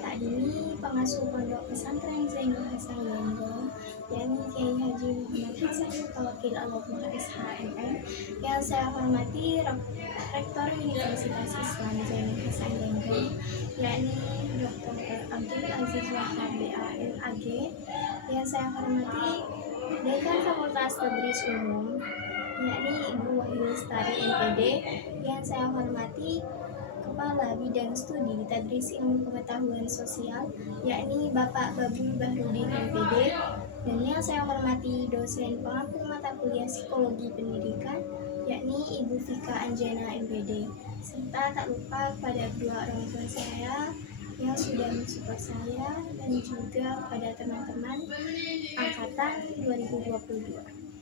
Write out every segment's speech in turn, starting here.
Takdimi, pengasuh pondok pesantren Zainul Hasan Lembong, yakni Kiai Haji Muhammad Hasan Mutawakil Allahumma SHMM, yang saya hormati Rektor Universitas Islam Zainul Hasan Lembong, yakni Dr. Abdul Aziz Wahab BALAG, yang saya hormati Dekan Fakultas Tadris Umum, yakni Ibu Wahyu Lestari MPD, yang saya hormati Kepala Bidang Studi Tadris Ilmu Pengetahuan Sosial, yakni Bapak Babul Bahrudin MPD, dan yang saya hormati dosen pengampu mata kuliah Psikologi Pendidikan, yakni Ibu Vika Anjana MPD, serta tak lupa kepada kedua orang tua saya yang sudah mensupport saya, dan juga pada teman-teman angkatan 2022.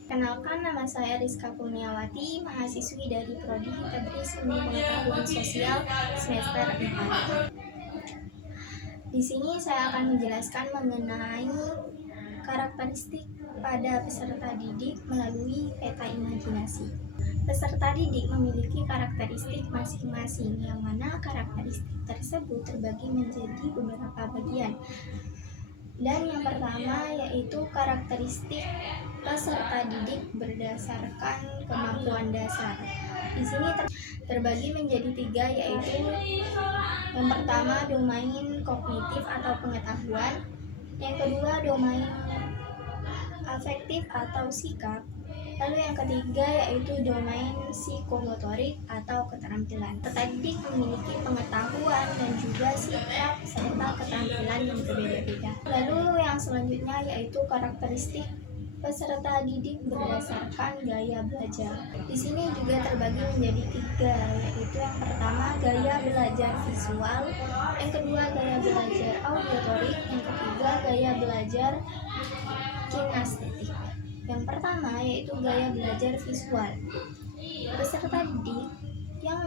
Kenalkan, nama saya Rizka Kurniawati, mahasiswi dari Prodi Tadris Ilmu Pengetahuan Sosial semester 4. Di sini saya akan menjelaskan mengenai karakteristik pada peserta didik melalui peta imajinasi. Peserta didik memiliki karakteristik masing-masing, yang mana karakteristik tersebut terbagi menjadi beberapa bagian. Dan yang pertama yaitu karakteristik peserta didik berdasarkan kemampuan dasar. Di sini terbagi menjadi 3, yaitu yang pertama domain kognitif atau pengetahuan, yang kedua domain afektif atau sikap, lalu yang ketiga yaitu domain psikomotorik atau keterampilan. Peserta didik memiliki pengetahuan dan juga sikap serta keterampilan yang berbeda-beda. Lalu yang selanjutnya yaitu karakteristik peserta didik berdasarkan gaya belajar. Di sini juga terbagi menjadi 3, yaitu yang pertama gaya belajar visual, yang kedua gaya belajar auditorik, yang ketiga gaya belajar kinestetik. Yang pertama yaitu gaya belajar visual. Peserta didik yang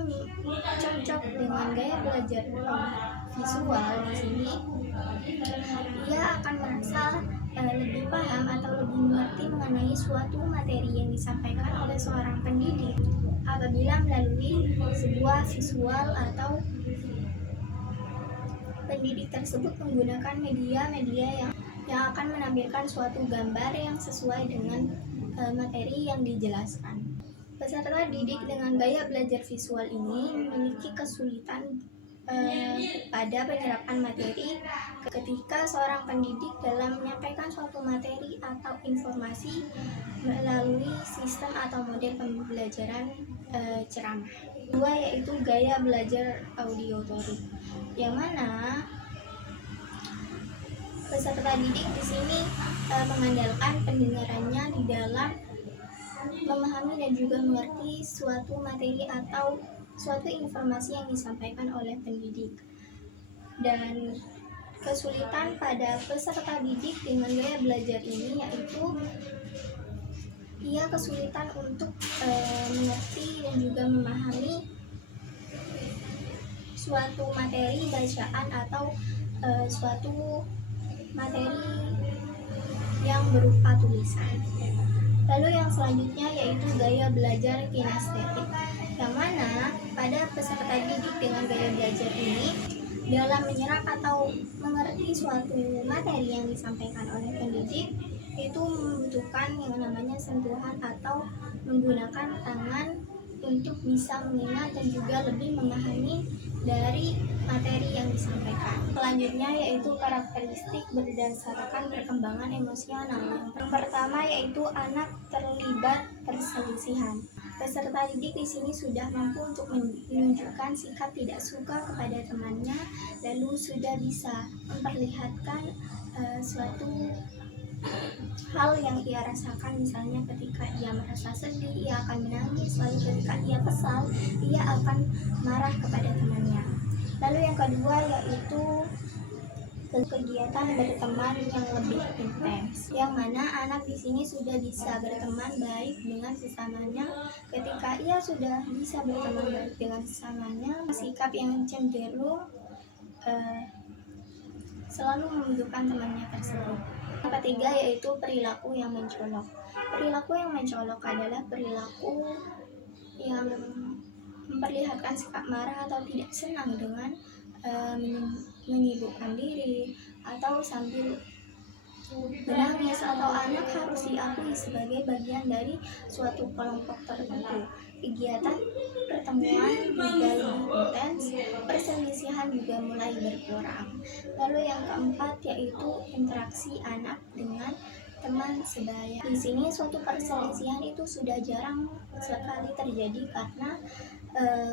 cocok dengan gaya belajar visual di sini, ia akan merasa lebih paham atau lebih mengerti mengenai suatu materi yang disampaikan oleh seorang pendidik apabila melalui sebuah visual atau pendidik tersebut menggunakan media-media yang akan menampilkan suatu gambar yang sesuai dengan materi yang dijelaskan. Peserta didik dengan gaya belajar visual ini memiliki kesulitan pada penyerapan materi ketika seorang pendidik dalam menyampaikan suatu materi atau informasi melalui sistem atau model pembelajaran ceramah. Kedua yaitu gaya belajar auditorik, yang mana peserta didik di sini mengandalkan pendengarannya di dalam memahami dan juga mengerti suatu materi atau suatu informasi yang disampaikan oleh pendidik. Dan kesulitan pada peserta didik dengan gaya belajar ini yaitu ia kesulitan untuk mengerti dan juga memahami suatu materi bacaan atau suatu materi yang berupa tulisan. Lalu yang selanjutnya yaitu gaya belajar kinestetik, yang mana pada peserta didik dengan gaya belajar ini dalam menyerap atau mengerti suatu materi yang disampaikan oleh pendidik itu membutuhkan yang namanya sentuhan atau menggunakan tangan untuk bisa mengingat dan juga lebih memahami dari materi yang disampaikan. Selanjutnya yaitu karakteristik berdasarkan perkembangan emosional. Yang pertama yaitu anak terlibat perselisihan. Peserta didik di sini sudah mampu untuk menunjukkan sikap tidak suka kepada temannya, lalu sudah bisa memperlihatkan suatu hal yang ia rasakan, misalnya ketika ia merasa sedih, ia akan menangis, lalu ketika ia kesal, ia akan marah kepada temannya. Lalu yang kedua yaitu kegiatan berteman yang lebih intens, yang mana anak di sini sudah bisa berteman baik dengan sesamanya. Ketika ia sudah bisa berteman baik dengan sesamanya, sikap yang cenderung selalu membutuhkan temannya tersebut. Yang ketiga yaitu perilaku yang mencolok. Perilaku yang mencolok adalah perilaku yang memperlihatkan sikap marah atau tidak senang dengan menyibukkan diri atau sambil menangis, atau anak harus diakui sebagai bagian dari suatu kelompok tertentu. Kegiatan pertemuan juga lebih intens, perselisihan juga mulai berkurang. Lalu yang keempat yaitu interaksi anak dengan teman sebaya. Di sini suatu perselisihan itu sudah jarang sekali terjadi karena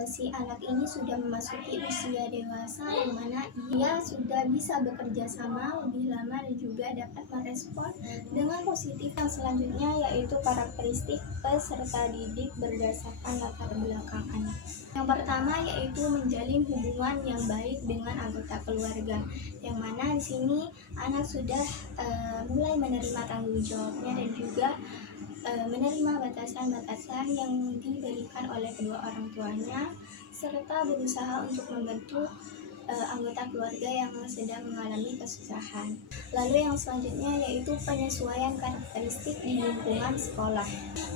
si anak ini sudah memasuki usia dewasa, yang mana ia sudah bisa bekerja sama lebih lama dan juga dapat merespon dengan positif. Yang selanjutnya yaitu karakteristik peserta didik berdasarkan latar belakang anak. Yang pertama yaitu menjalin hubungan yang baik dengan anggota keluarga, yang mana di sini anak sudah mulai menerima tanggung jawabnya dan juga menerima batasan-batasan yang diberikan oleh kedua orang tuanya, serta berusaha untuk membantu anggota keluarga yang sedang mengalami kesusahan. Lalu yang selanjutnya yaitu penyesuaian karakteristik di lingkungan sekolah.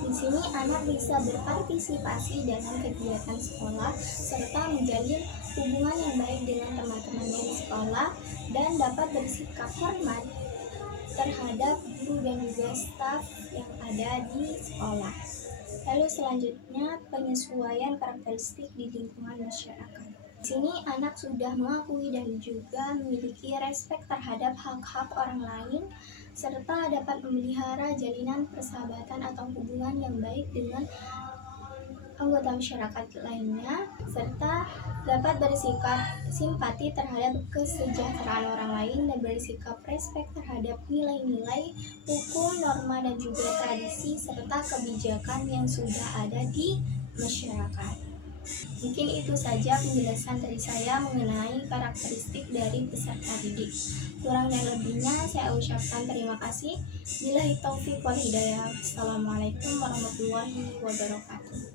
Di sini anak bisa berpartisipasi dalam kegiatan sekolah serta menjalin hubungan yang baik dengan teman-temannya di sekolah dan dapat bersikap hormat terhadap guru dan juga staf yang ada di sekolah. Lalu selanjutnya penyesuaian karakteristik di lingkungan masyarakat. Di sini anak sudah mengakui dan juga memiliki respek terhadap hak-hak orang lain serta dapat memelihara jalinan persahabatan atau hubungan yang baik dengan anggota masyarakat lainnya, serta dapat bersikap simpati terhadap kesejahteraan orang lain dan bersikap respek terhadap nilai-nilai, hukum, norma, dan juga tradisi serta kebijakan yang sudah ada di masyarakat. Mungkin itu saja penjelasan dari saya mengenai karakteristik dari peserta didik. Kurang dan lebihnya saya ucapkan terima kasih. Billahi taufik wal hidayah. Assalamualaikum warahmatullahi wabarakatuh.